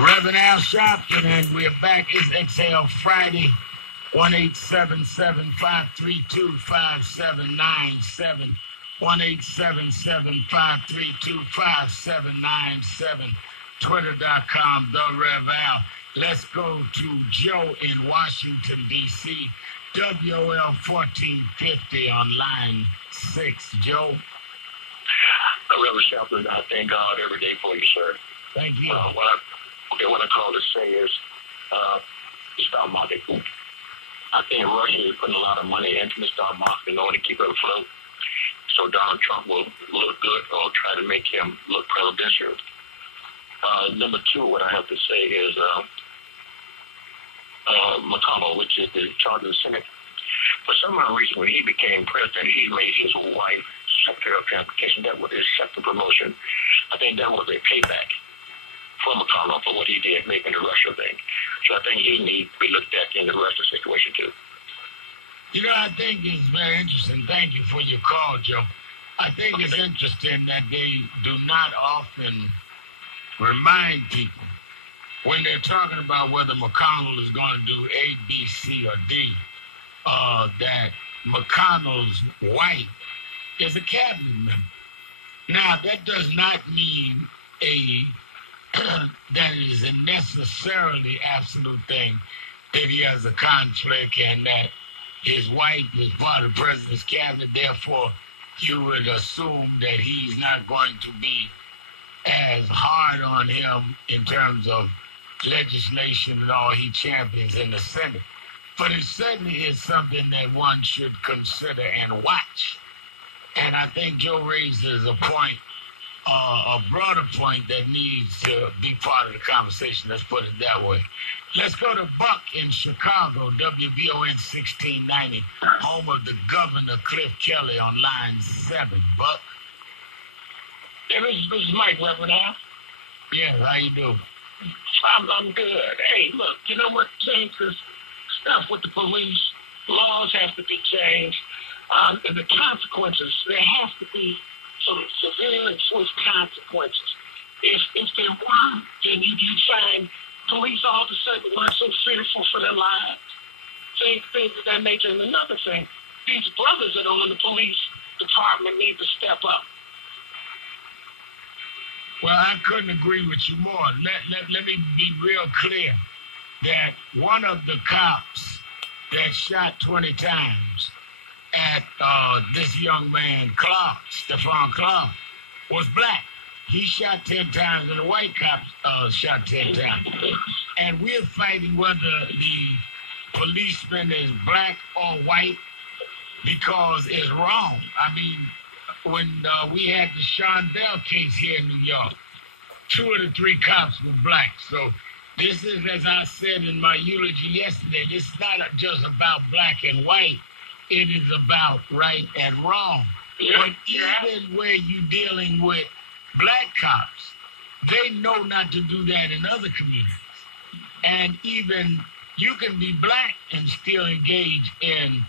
Reverend Al Sharpton, and we're back. It's XL Friday, 1-877-532-5797, 1-877-532-5797, Twitter.com, The Rev Al. Let's go to Joe in Washington, D.C., WOL 1450 on line 6. Joe? Reverend Sharpton, I thank God every day for you, sir. Thank you. What I call to say is the stock market. I think Russia is putting a lot of money into the stock market in order to keep it afloat. So Donald Trump will look good or try to make him look presidential. Number two, what I have to say is McConnell, which is the charge of the Senate. For some reason, when he became president, he made his wife Secretary of Transportation. That was his second promotion. I think that was a payback for McConnell for what he did making the Russia thing. So I think he needs to be looked at in the Russia situation too. You know, I think it's very interesting. Thank you for your call, Joe. I think it's interesting that they do not often remind people when they're talking about whether McConnell is going to do A, B, C, or D, that McConnell's wife is a cabinet member. Now, that does not mean that it is a necessarily absolute thing that he has a conflict and that his wife is part of the president's cabinet. Therefore, you would assume that he's not going to be as hard on him in terms of legislation and all he champions in the Senate. But it certainly is something that one should consider and watch. And I think Joe raises a point, a broader point that needs to be part of the conversation. Let's put it that way. Let's go to Buck in Chicago, WVON 1690, home of the Governor Cliff Kelly on line 7. Buck? Yeah, this is Mike, Reverend Al. Yeah, how you doing? I'm good. Hey, look, you know what? Change this stuff with the police. Laws have to be changed. And the consequences, there has to be some severe and swift consequences. If there weren't, then you find police all of a sudden weren't so fearful for their lives. Things of that nature. And another thing, these brothers that are in the police department need to step up. Well, I couldn't agree with you more. Let me be real clear that one of the cops that shot 20 times at this young man, Stephon Clark, was black. He shot 10 times, and the white cop shot 10 times. And we're fighting whether the policeman is black or white because it's wrong. I mean, when we had the Sean Bell case here in New York, 2 of the 3 cops were black. So this is, as I said in my eulogy yesterday, this is not just about black and white. It is about right and wrong. Yeah. But even where you're dealing with black cops, they know not to do that in other communities. And even you can be black and still engage in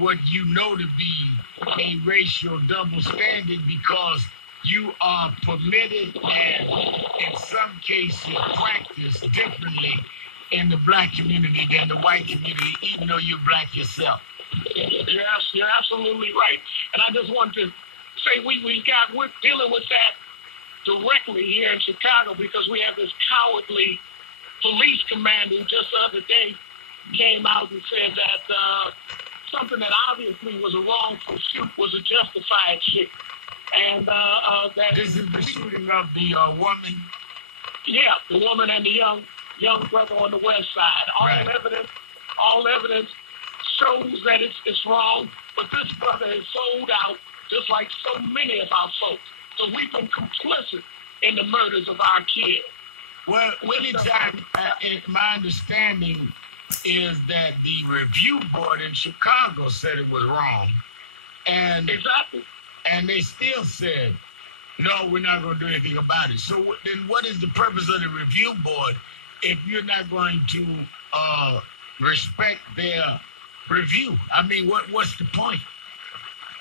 what you know to be a racial double standard because you are permitted and in some cases practiced differently in the black community than the white community, even though you're black yourself. You're absolutely right. And I just want to say we're dealing with that directly here in Chicago because we have this cowardly police commander who just the other day came out and said that something that obviously was a wrongful shoot was a justified shoot. And that this is the shooting of the woman. Yeah, the woman and the young brother on the west side. All evidence shows that it's wrong, but this brother is sold out just like so many of our folks. So we've been complicit in the murders of our kids. Well, anytime, my understanding is that the review board in Chicago said it was wrong. And exactly. And they still said, no, we're not going to do anything about it. So then what is the purpose of the review board if you're not going to respect their review? I mean, what's the point?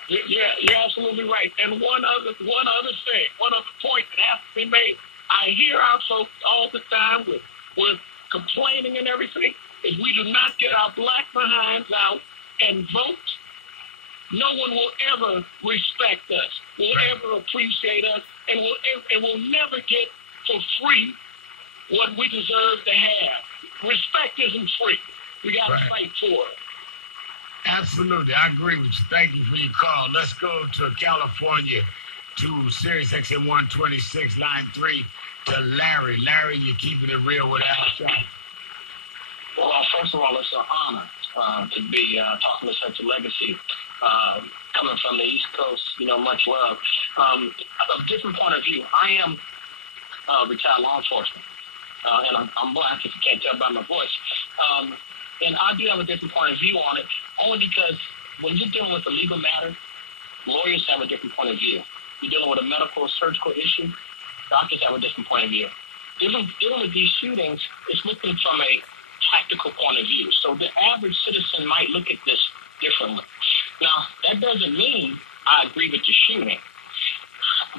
Yeah, you're absolutely right. And one other point that has to be made. I hear our folks all the time with complaining and everything. If we do not get our black behinds out and vote, no one will ever respect us, will ever appreciate us, and will never get for free what we deserve to have. Respect isn't free. We got to fight for it. Absolutely. I agree with you. Thank you for your call. Let's go to California to Sirius XM 126, line 3, to Larry. Larry, you're keeping it real with Al Sharpton. Well, first of all, it's an honor to be talking to such a legacy. Coming from the East Coast, much love. A different point of view. I am retired law enforcement, and I'm black, if you can't tell by my voice. And I do have a different point of view on it, only because when you're dealing with a legal matter, lawyers have a different point of view. You're dealing with a medical or surgical issue, doctors have a different point of view. Dealing with these shootings is looking from a tactical point of view. So the average citizen might look at this differently. Now, that doesn't mean I agree with the shooting.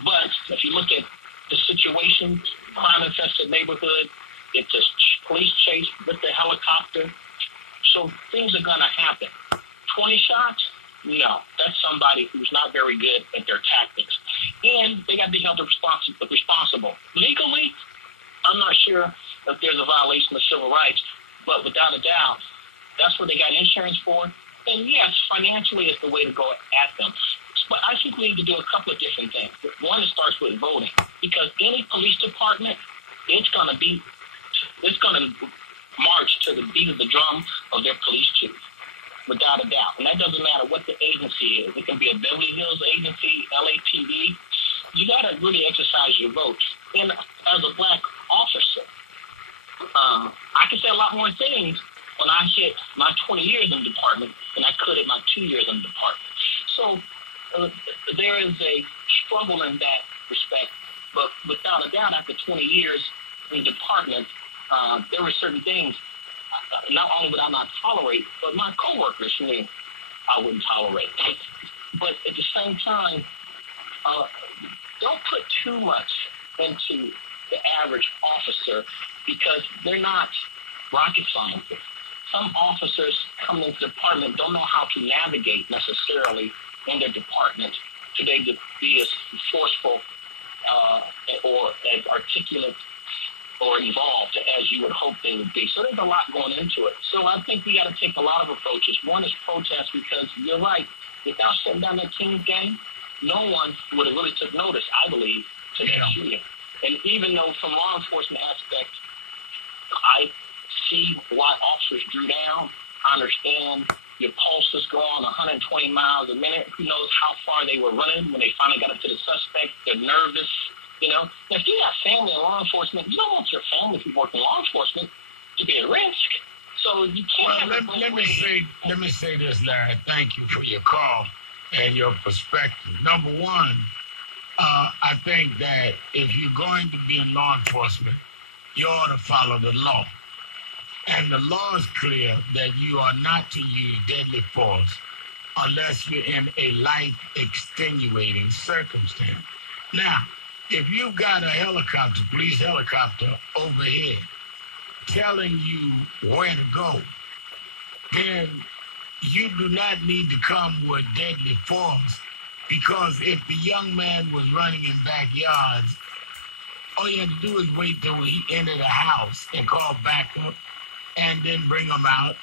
But if you look at the situation, crime-infested neighborhood, it's a police chase with the helicopter. So things are going to happen. 20 shots? No. That's somebody who's not very good at their tactics. And they got to be held responsible. Legally, I'm not sure if there's a violation of civil rights, but without a doubt, that's what they got insurance for. And yes, financially is the way to go at them. But I think we need to do a couple of different things. One, it starts with voting, because any police department, it's going to march to the beat of the drum of their police chief, without a doubt. And that doesn't matter what the agency is. It can be a Beverly Hills agency, LAPD. You got to really exercise your vote. And as a black officer, I can say a lot more things when I hit my 20 years in the department than I could at my 2 years in the department. So there is a struggle in that respect. But without a doubt, after 20 years in the department, there were certain things not only would I not tolerate, but my coworkers knew I wouldn't tolerate. But at the same time, don't put too much into the average officer, because they're not rocket scientists. Some officers coming into the department don't know how to navigate necessarily in their department today to be as forceful or as articulate or involved as you would hope they would be. So there's a lot going into it. So I think we got to take a lot of approaches. One is protest, because you're right. Without shutting down that Kings game, no one would have really took notice, I believe, to that shooting. And even though from law enforcement aspect, I see why officers drew down. I understand your pulses go on 120 miles a minute. Who knows how far they were running when they finally got up to the suspect. They're nervous. Now, if you have family in law enforcement, you don't want your family, if you work in law enforcement, to be at risk. So you can't. Well, let me say this, Larry. Thank you for your call and your perspective. Number one, I think that if you're going to be in law enforcement, you ought to follow the law. And the law is clear that you are not to use deadly force unless you're in a life-extenuating circumstance. Now, if you've got a helicopter, police helicopter overhead telling you where to go, then you do not need to come with deadly force, because if the young man was running in backyards, all you have to do is wait till he entered the house and call backup and then bring him out.